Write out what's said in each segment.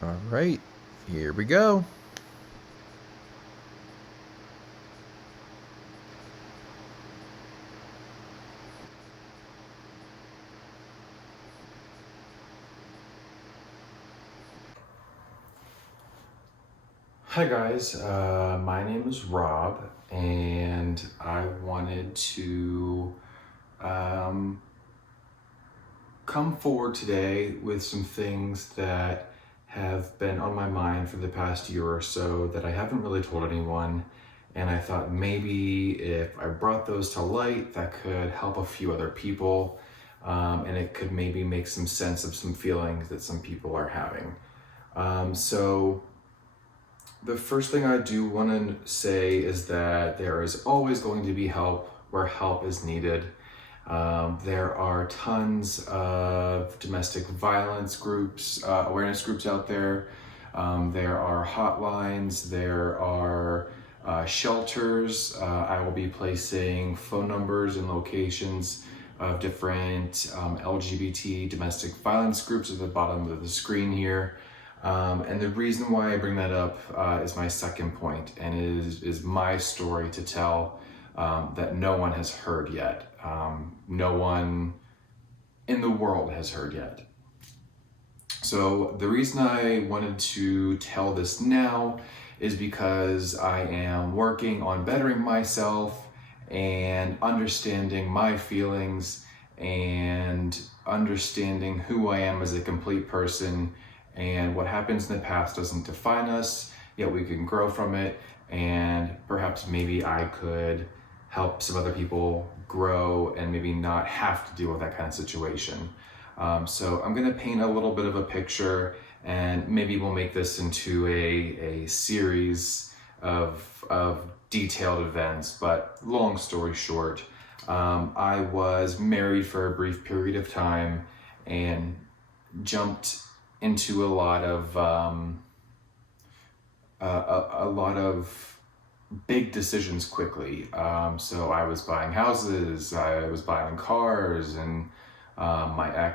All right, here we go. Hi guys, my name is Rob, and I wanted to um, come forward today with some things that have been on my mind for the past year or so that I haven't really told anyone, and I thought maybe if I brought those to light, that could help a few other people, and it could maybe make some sense of some feelings that some people are having. So the first thing I do want to say is that there is always going to be help where help is needed. There are tons of domestic violence groups, awareness groups out there. There are hotlines, there are shelters. I will be placing phone numbers and locations of different LGBT domestic violence groups at the bottom of the screen here. And the reason why I bring that up is my second point, and it is my story to tell that no one has heard yet. No one in the world has heard yet. So the reason I wanted to tell this now is because I am working on bettering myself and understanding my feelings and understanding who I am as a complete person, and what happens in the past doesn't define us, yet we can grow from it, and perhaps maybe I could help some other people grow and maybe not have to deal with that kind of situation. So I'm gonna paint a little bit of a picture, and maybe we'll make this into a series of detailed events, but long story short, I was married for a brief period of time and jumped into a lot of a lot of big decisions quickly. So I was buying houses, I was buying cars, and my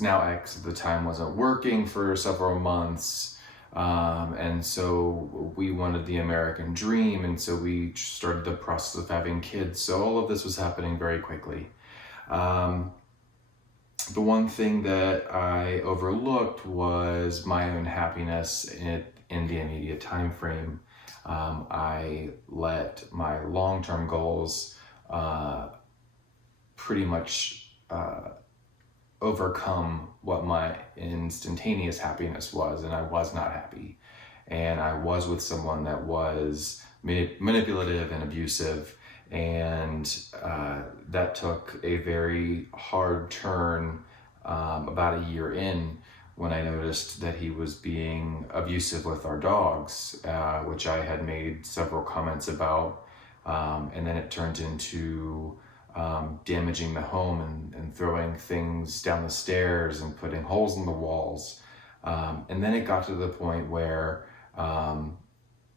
now ex at the time, wasn't working for several months. And so we wanted the American dream, and so we started the process of having kids. So all of this was happening very quickly. The one thing that I overlooked was my own happiness in the immediate time frame. I let my long-term goals pretty much overcome what my instantaneous happiness was, and I was not happy. And I was with someone that was manipulative and abusive, and that took a very hard turn about a year in, when I noticed that he was being abusive with our dogs, which I had made several comments about, and then it turned into damaging the home and throwing things down the stairs and putting holes in the walls. And then it got to the point where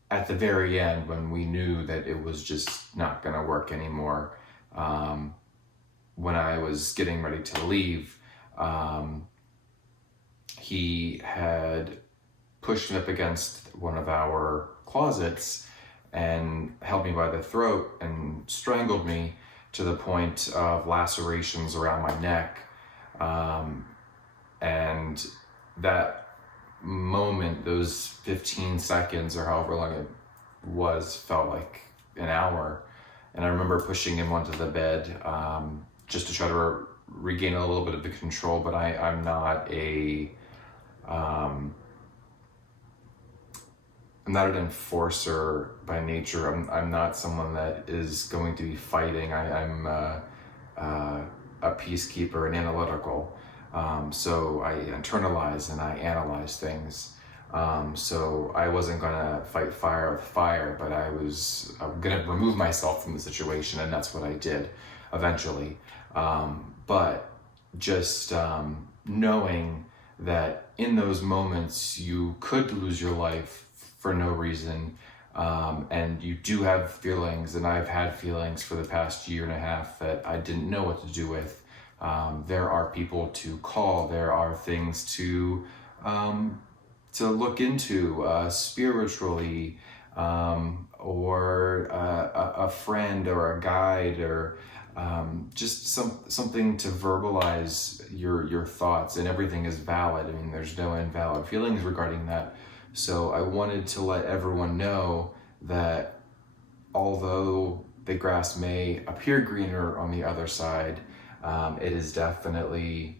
at the very end, when we knew that it was just not going to work anymore, when I was getting ready to leave, he had pushed me up against one of our closets and held me by the throat and strangled me to the point of lacerations around my neck. And that moment, those 15 seconds or however long it was, felt like an hour. And I remember pushing him onto the bed just to try to regain a little bit of the control. But I'm not I'm not an enforcer by nature. I'm not someone that is going to be fighting. I'm a peacekeeper and analytical. So I internalize and I analyze things. So I wasn't gonna fight fire with fire, but I'm gonna remove myself from the situation, and that's what I did eventually. But just knowing that in those moments you could lose your life for no reason, and you do have feelings, and I've had feelings for the past year and a half that I didn't know what to do with. There are people to call, there are things to look into spiritually, or a friend or a guide, or just something to verbalize your thoughts. And everything is valid. I mean, there's no invalid feelings regarding that. So I wanted to let everyone know that although the grass may appear greener on the other side, it is definitely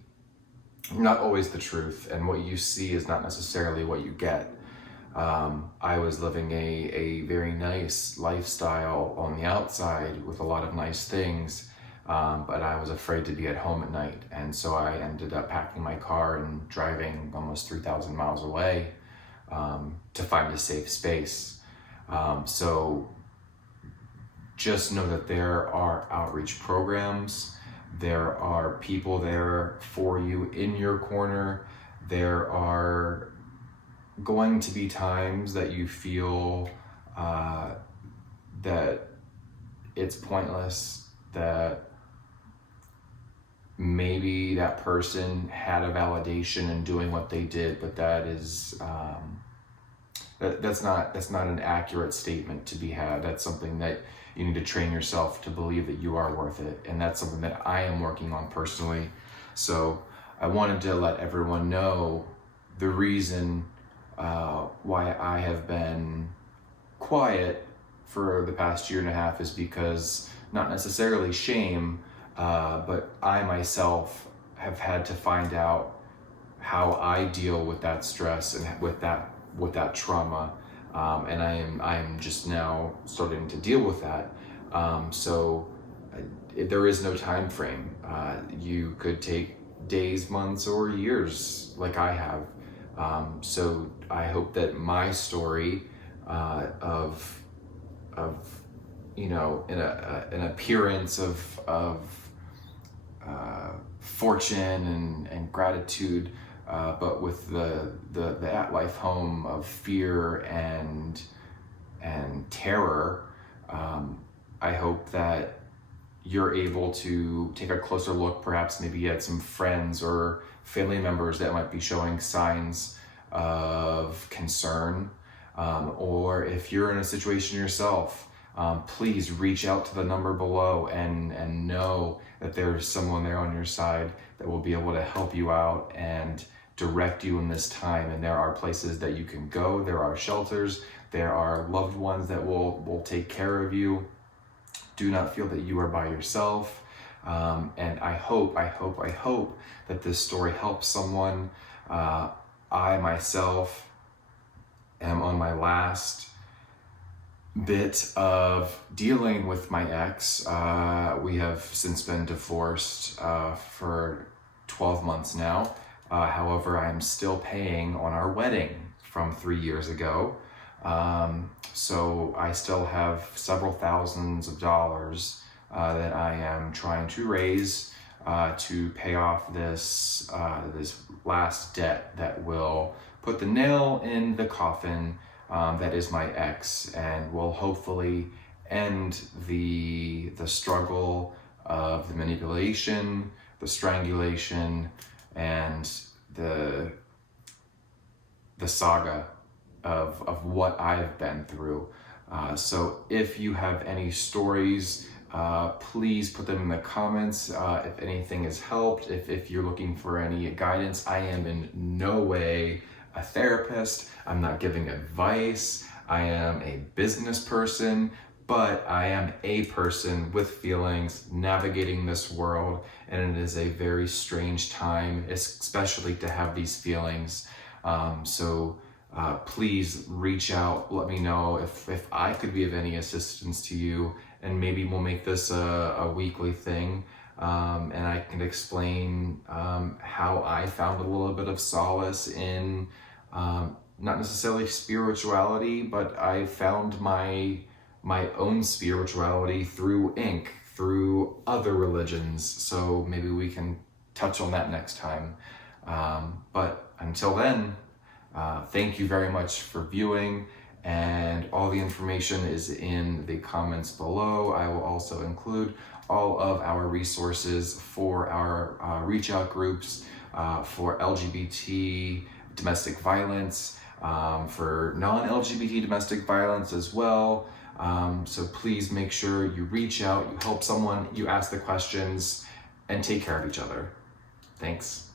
not always the truth, and what you see is not necessarily what you get. I was living a very nice lifestyle on the outside with a lot of nice things, but I was afraid to be at home at night, and so I ended up packing my car and driving almost 3,000 miles away to find a safe space. So just know that there are outreach programs. There are people there for you in your corner. There are going to be times that you feel that it's pointless, that maybe that person had a validation in doing what they did, but that is that's not an accurate statement to be had. That's something that you need to train yourself to believe that you are worth it, and that's something that I am working on personally. So I wanted to let everyone know the reason why I have been quiet for the past year and a half is because, not necessarily shame, but I myself have had to find out how I deal with that stress and with that trauma, and I'm just now starting to deal with that. So there is no time frame. You could take days, months, or years, like I have. So I hope that my story of an appearance of fortune and gratitude, but with the at-life home of fear and terror. I hope that you're able to take a closer look, perhaps maybe at some friends or family members that might be showing signs of concern, or if you're in a situation yourself, please reach out to the number below and know that there's someone there on your side that will be able to help you out and direct you in this time. And there are places that you can go, there are shelters, there are loved ones that will take care of you. Do not feel that you are by yourself. And I hope that this story helps someone. I myself am on my last bit of dealing with my ex. We have since been divorced for 12 months now. However, I'm still paying on our wedding from 3 years ago. So I still have several thousands of dollars that I am trying to raise to pay off this last debt that will put the nail in the coffin that is my ex, and will hopefully end the struggle of the manipulation, the strangulation, and the saga of what I've been through. So if you have any stories, please put them in the comments. If anything has helped, if you're looking for any guidance, I am in no way a therapist. I'm not giving advice. I am a business person, but I am a person with feelings navigating this world, and it is a very strange time, especially to have these feelings. So please reach out, let me know if I could be of any assistance to you, and maybe we'll make this a weekly thing, and I can explain how I found a little bit of solace in not necessarily spirituality, but I found my own spirituality through ink, through other religions. So maybe we can touch on that next time. But until then, thank you very much for viewing, and all the information is in the comments below. I will also include all of our resources for our reach out groups, for LGBT, domestic violence, for non-LGBT domestic violence as well. So please make sure you reach out, you help someone, you ask the questions, and take care of each other. Thanks.